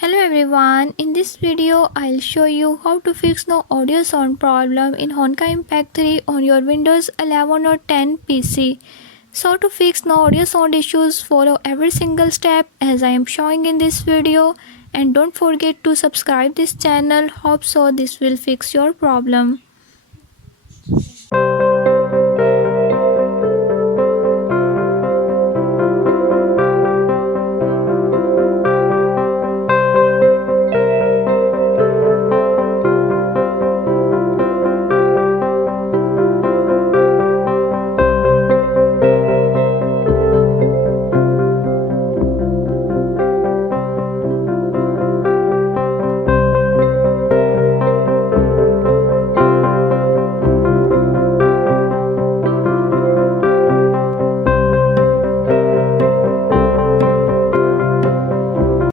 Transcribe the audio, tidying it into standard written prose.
Hello everyone, in this video I'll show you how to fix no audio sound problem in Honkai Impact 3 on your Windows 11 or 10 PC. So to fix no audio sound issues, follow every single step as I am showing in this video, and don't forget to subscribe this channel. Hope so this will fix your problem.